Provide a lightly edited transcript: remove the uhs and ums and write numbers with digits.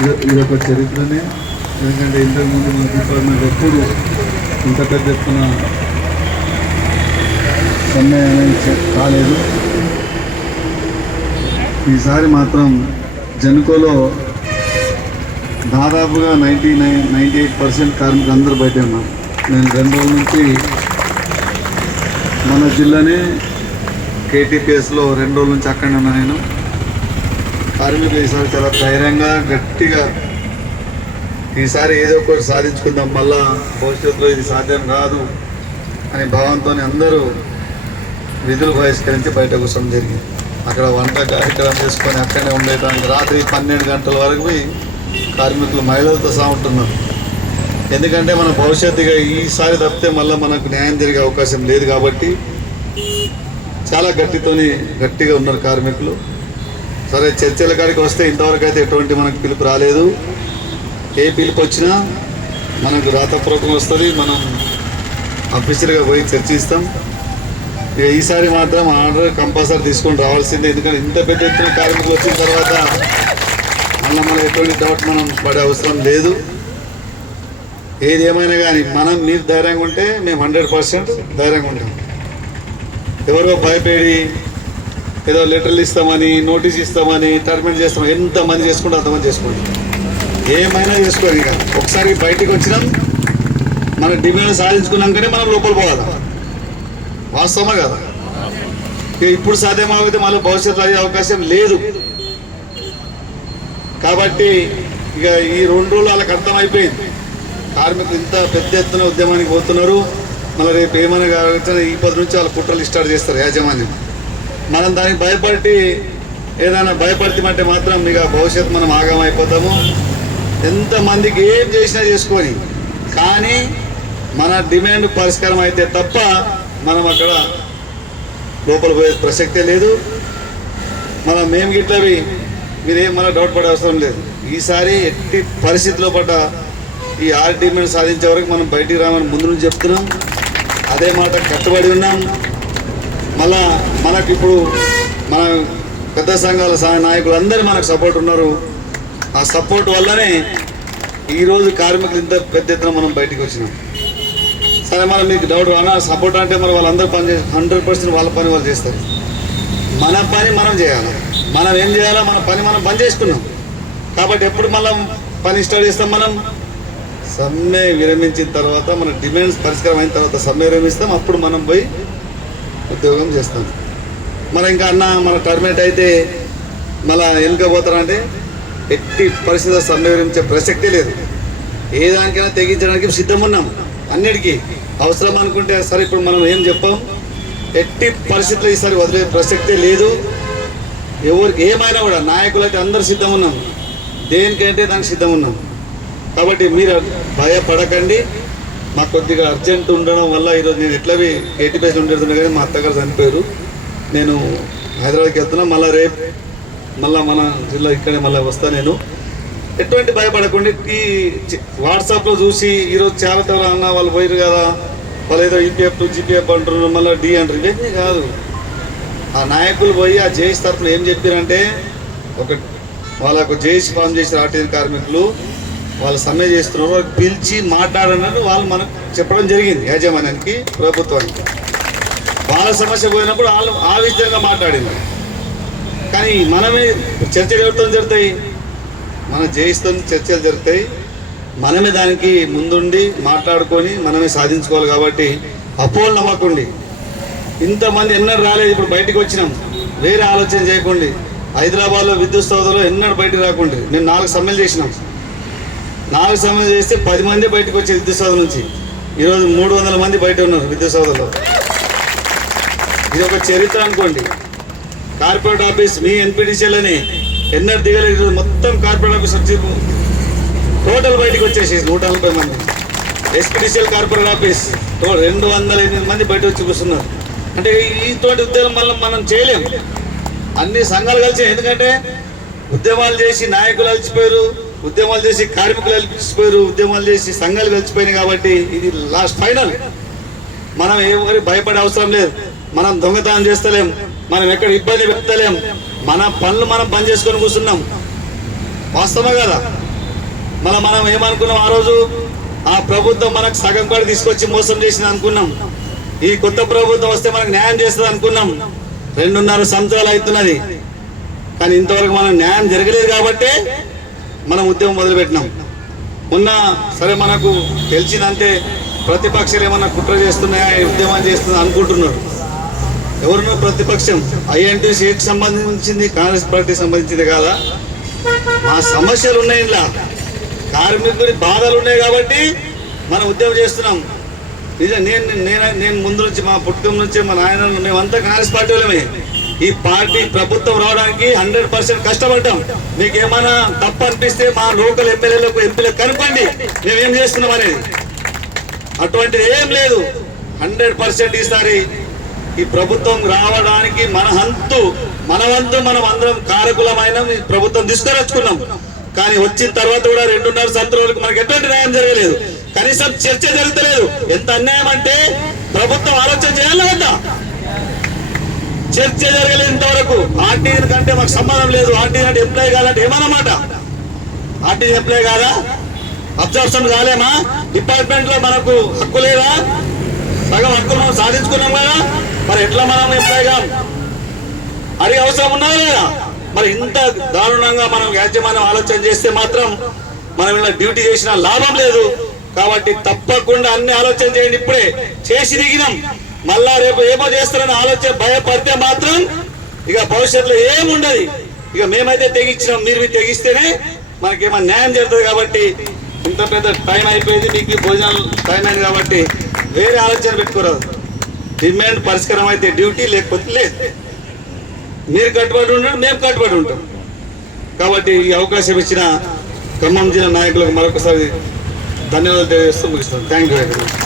ఇదొక చరిత్రనే. ఎందుకంటే ఇంతకుముందు మన డిపార్ట్మెంట్ ఎప్పుడు ఇంత పెద్ద ఎత్తున సమ్మె అనేది కాలేదు. ఈసారి మాత్రం జెన్కోలో దాదాపుగా 98% కార్మికులు అందరూ బయట ఉన్నారు. నేను 2 రోజుల నుంచి మన జిల్లానే KTPSలో 2 రోజుల నుంచి అక్కడే ఉన్నా. నేను కార్మికులు ఈసారి చాలా ధైర్యంగా గట్టిగా ఈసారి ఏదో ఒకటి సాధించుకుందాం, మళ్ళా భవిష్యత్తులో ఇది సాధ్యం కాదు అనే భావంతో అందరూ విధులు బహిష్కరించి బయట కూర్చోడం జరిగింది. అక్కడ వంట కార్యక్రమం చేసుకొని అక్కడనే ఉండేటానికి రాత్రి 12 గంటల వరకు కార్మికులు మహిళలతో సహా ఉంటున్నారు. ఎందుకంటే మన భవిష్యత్తుగా ఈసారి తప్పితే మళ్ళీ మనకు న్యాయం జరిగే అవకాశం లేదు కాబట్టి చాలా గట్టిగా ఉన్నారు కార్మికులు. సరే, చర్చల కాడికి వస్తే ఇంతవరకు అయితే ఎటువంటి మనకు పిలుపు రాలేదు. ఏ పిలుపు వచ్చినా మనకు రాతపూర్వకం వస్తుంది, మనం అఫీషియల్గా పోయి చర్చిస్తాం. ఇక ఈసారి మాత్రం ఆర్డర్ కంపల్సరీ తీసుకొని రావాల్సిందే. ఎందుకంటే ఇంత పెద్ద ఎత్తున కార్మికులు వచ్చిన తర్వాత మళ్ళీ ఎటువంటి డౌట్ మనం పడే అవసరం లేదు. ఏది ఏమైనా కానీ మీరు ధైర్యంగా ఉంటే మేము 100% ధైర్యంగా ఉంటాం. ఎవరో భయపడి ఏదో లెటర్లు ఇస్తామని, నోటీస్ ఇస్తామని, టర్మినేట్ చేస్తామని ఎంతమంది చేసుకుంటే అంతమంది చేసుకోండి, ఏమైనా చేసుకోండి. ఇక ఒకసారి బయటికి వచ్చినాం, మన డిమాండ్ సాధించుకున్నాకనే మనం లోపల పోవాలి. వాస్తవమా కదా? ఇక ఇప్పుడు సాధ్యమైతే మళ్ళీ భవిష్యత్తులో అయ్యే అవకాశం లేదు. కాబట్టి ఇక ఈ 2 రోజులు వాళ్ళకి అర్థమైపోయింది. కార్మికులు ఇంత పెద్ద ఎత్తున ఉద్యమానికి పోతున్నారు, మళ్ళీ రేపు ఏమైనా కావచ్చు ఈ 10 నుంచి వాళ్ళ కుట్రలు స్టార్ట్ చేస్తారు యాజమాన్యం. మనం దానికి ఏదైనా భయపడితే మాత్రం ఇక భవిష్యత్తు మనం ఆగమైపోతాము. ఎంతమందికి ఏం చేసినా చేసుకొని, కానీ మన డిమాండ్ పరిష్కారం అయితే తప్ప మనం అక్కడ లోపల పోయే ప్రసక్తే లేదు. మేము గిట్లవి మీరేం మళ్ళీ డౌట్ పడే అవసరం లేదు. ఈసారి ఎట్టి పరిస్థితిలో పడ్డ ఈ 6 డిమాండ్ సాధించే వరకు మనం బయటికి రామని ముందు నుంచి చెప్తున్నాం. అదే మాట కట్టుబడి ఉన్నాం. మళ్ళా మనకు ఇప్పుడు మన పెద్ద సంఘాల నాయకులు అందరూ మనకు సపోర్ట్ ఉన్నారు. ఆ సపోర్ట్ వల్లనే ఈరోజు కార్మికులు ఇంత పెద్ద ఎత్తున మనం బయటికి వచ్చినాం. సరే, మనం మీకు డౌట్ అన్నా సపోర్ట్ అంటే మరి వాళ్ళందరూ పని 100% వాళ్ళ పని వాళ్ళు చేస్తారు. మన పని మనం చేయాలి. మనం ఏం చేయాలో మన పని మనం పని చేసుకున్నాం కాబట్టి ఎప్పుడు మళ్ళీ పని స్టార్ట్ చేస్తాం. మనం సమ్మె విరమించిన తర్వాత మన డిమాండ్స్ పరిష్కారం అయిన తర్వాత సమ్మె విరమిస్తాం. అప్పుడు మనం పోయి ఉద్యోగం చేస్తాం. ఇంకా మన టర్మినేట్ అయితే మళ్ళీ వెనుకపోతారంటే ఎట్టి పరిస్థితుల్లో సమ్మె విరమించే ప్రసక్తే లేదు. ఏ దానికైనా తెగించడానికి సిద్ధం ఉన్నాం. అన్నిటికీ అవసరం అనుకుంటే సరే, ఇప్పుడు మనం ఏం చెప్పాం, ఎట్టి పరిస్థితుల్లో ఈసారి వదిలే ప్రసక్తే లేదు. ఎవరికి ఏమైనా కూడా నాయకులు అయితే అందరు సిద్ధం ఉన్నాం, దేనికంటే దానికి సిద్ధం ఉన్నాం. కాబట్టి మీరు భయపడకండి. మాకు కొద్దిగా అర్జెంట్ ఉండడం వల్ల ఈరోజు నేను ఎట్లవి KTPS ఉండేస్తున్నా, కానీ మా అత్తగారు చనిపోయారు. నేను హైదరాబాద్కి వెళ్తున్నా. మళ్ళీ రేపు మన జిల్లా ఇక్కడే మళ్ళీ వస్తా. నేను ఎటువంటి భయపడకుండా ఈ వాట్సాప్లో చూసి ఈరోజు చాలా తేడా అన్న వాళ్ళు పోయారు కదా, వాళ్ళు ఏదో EPF to GPF అంటున్నారు, మళ్ళీ D అంటారు. ఇవన్నీ కాదు. ఆ నాయకులు పోయి ఆ జేఏసీ తరఫున ఏం చెప్పారంటే, వాళ్ళకు జేఏసీ ఫామ్ చేసిన ఆర్టీసీ కార్మికులు వాళ్ళు సమ్మె చేస్తున్నారు, వాళ్ళకి పిలిచి మాట్లాడనని వాళ్ళు మనకు చెప్పడం జరిగింది యాజమాన్యానికి, ప్రభుత్వానికి. వాళ్ళ సమస్య పోయినప్పుడు వాళ్ళు ఆ విధంగా మాట్లాడింది. కానీ మనమే చర్చలు ఎవరితో జరుగుతాయి, మన జేఏసీతో చర్చలు జరుగుతాయి. మనమే దానికి ముందుండి మాట్లాడుకొని మనమే సాధించుకోవాలి. కాబట్టి అపోహలు నమ్మకండి. ఇంతమంది ఎన్నడూ రాలేదు, ఇప్పుడు బయటకు వచ్చినాం. వేరే ఆలోచన చేయకండి. హైదరాబాద్లో విద్యుత్ సౌధలో ఎన్నడూ బయటకు రాకండి. నేను 4 సమ్మెలు చేసినాం. 4 సమ్మెలు చేస్తే 10 మంది బయటకు వచ్చారు విద్యుత్ సౌధ నుంచి. ఈరోజు 300 మంది బయట ఉన్నారు విద్యుత్ సౌధలో. ఇది ఒక చరిత్ర అనుకోండి. కార్పొరేట్ ఆఫీస్ మీ NPTCL అని ఎన్నడూ దిగలేదు. మొత్తం కార్పొరేట్ ఆఫీస్ వచ్చి టోటల్ బయటకు వచ్చేసి 140 మంది. SPTCL కార్పొరేట్ ఆఫీస్ 208 మంది బయట వచ్చి కూర్చున్నారు. అంటే ఈతోటి ఉద్యోగం వల్ల మనం చేయలేం. అన్ని సంఘాలు కలిసి, ఎందుకంటే ఉద్యమాలు చేసి నాయకులు కలిసిపోయారు, ఉద్యమాలు చేసి కార్మికులు కలిసిపోయారు, ఉద్యమాలు చేసి సంఘాలు కలిసిపోయినాయి. కాబట్టి ఇది లాస్ట్ ఫైనల్. మనం ఎవరి భయపడే అవసరం లేదు. మనం దొంగతనం చేస్తలేం, మనం ఎక్కడ ఇబ్బంది పెట్టలేం. మన పనులు మనం పని చేసుకొని కూర్చున్నాం. వాస్తవమే కదా? మనం ఏమనుకున్నాం ఆ రోజు, ఆ ప్రభుత్వం మనకు సగం కూడా తీసుకొచ్చి మోసం చేసింది అనుకున్నాం. ఈ కొత్త ప్రభుత్వం వస్తే మనకు న్యాయం చేస్తుంది అనుకున్నాం. 2.5 సంవత్సరాలు అవుతున్నది, కానీ ఇంతవరకు మనం న్యాయం జరగలేదు కాబట్టే మనం ఉద్యమం మొదలుపెట్టినాం. మొన్న సరే మనకు తెలిసిందంటే ప్రతిపక్షాలు ఏమన్నా కుట్ర చేస్తున్నాయా, ఉద్యమం చేస్తున్నా అనుకుంటున్నారు. ఎవరున్నా ప్రతిపక్షం INTUCకి సంబంధించింది, కాంగ్రెస్ పార్టీకి సంబంధించింది కాదా? మా సమస్యలు ఉన్నాయి, ఇలా కార్మికుడి బాధలు ఉన్నాయి కాబట్టి మనం ఉద్యమం చేస్తున్నాం. నిజం, నేను ముందు నుంచి మా పుట్టుక నుంచి మా నాయనలు మేమంతా కాంగ్రెస్ పార్టీ వాళ్ళమే. ఈ పార్టీ ప్రభుత్వం రావడానికి 100% కష్టపడ్డాం. మీకు ఏమైనా తప్పు అనిపిస్తే మా లోకల్ ఎమ్మెల్యేలకు ఎంపీలకు కనుక్కోండి మేమేం చేస్తున్నాం అనేది. అటువంటిది ఏం లేదు. 100% ఈసారి ఈ ప్రభుత్వం రావడానికి మన వంతు మనం అందరం కారకులమైన ఈ ప్రభుత్వం తీసుకురచ్చుకున్నాం. కానీ వచ్చిన తర్వాత కూడా 2.5 సంవత్సరాలకు మనకి ఎటువంటి న్యాయం జరగలేదు. కనీసం చర్చ జరుగుతలేదు. ఎంత అన్యాయం అంటే ప్రభుత్వం ఆలోచన చేయాలి వద్దా? చర్చ జరగలేదు ఇంతవరకు. ఆర్టీసీ కంటే మాకు సంబంధం లేదు, ఆర్టీసీ అంటే ఎంప్లాయ్ కాదంటే ఏమన్నమాట? ఆర్టీసీ ఎంప్లాయ్ కాదా? అబ్జర్వేషన్ కాలేమా? డిపార్ట్మెంట్ లో మనకు హక్కు లేదా? సగం హక్కులు మనం సాధించుకున్నాం కదా, మరి ఎట్లా మనం ఎంప్లాయ్గా అడిగే అవసరం ఉన్నదా లేదా? మరి ఇంత దారుణంగా మనం యాజమాన్యం ఆలోచన చేస్తే మాత్రం మనం ఇలా డ్యూటీ చేసిన లాభం లేదు. కాబట్టి తప్పకుండా అన్ని ఆలోచన చేయండి. ఇప్పుడే చేసి దిగినాం, మళ్ళా రేపు ఏమో చేస్తారని ఆలోచన భయపడితే మాత్రం ఇక భవిష్యత్తులో ఏముండదు. ఇక మేమైతే తెగించినాం, మీరు తెగిస్తేనే మనకేమో న్యాయం జరుగుతుంది. కాబట్టి ఇంత పెద్ద టైం అయిపోయింది, మీకు భోజనాలు టైం అయింది కాబట్టి వేరే ఆలోచన పెట్టుకోరాదు. డిమాండ్ పరిష్కారం అయితే డ్యూటీ, లేకపోతే లేదు. మీరు కట్టుబడి ఉంటారు, మేము కట్టుబడి ఉంటాం. కాబట్టి ఈ అవకాశం ఇచ్చిన ఖమ్మం జిల్లా నాయకులకు మరొకసారి ధన్యవాదాలు తెలియజేస్తూ ముగిస్తాను. Thank you very much.